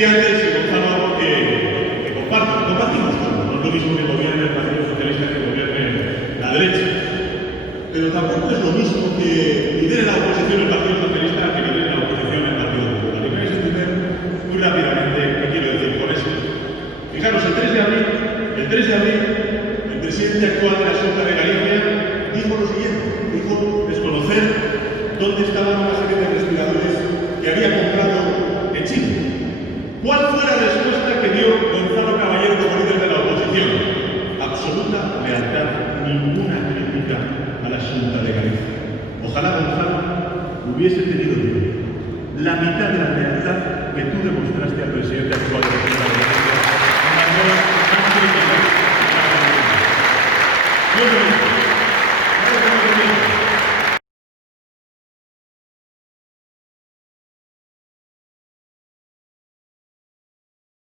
Decía antes Gonzalo que compartimos todo. No es lo mismo que gobierne el Partido Socialista que gobierne la derecha. Pero tampoco es lo mismo que lidere la oposición el Partido Socialista que lidere la oposición el Partido Popular. Y me vais a entender muy rápidamente qué quiero decir con eso. Fijaros, el 3 de abril, el presidente actual de la Xunta de Galicia dijo lo siguiente, dijo desconocer dónde estaban una serie de respiradores que había comprado en Chile. ¿Cuál fue la respuesta que dio Gonzalo Caballero como líder de la oposición? Absoluta lealtad, ninguna crítica a la Xunta de Galicia. Ojalá Gonzalo hubiese tenido la mitad de la lealtad que tú demostraste al presidente actual de la Xunta de Galicia.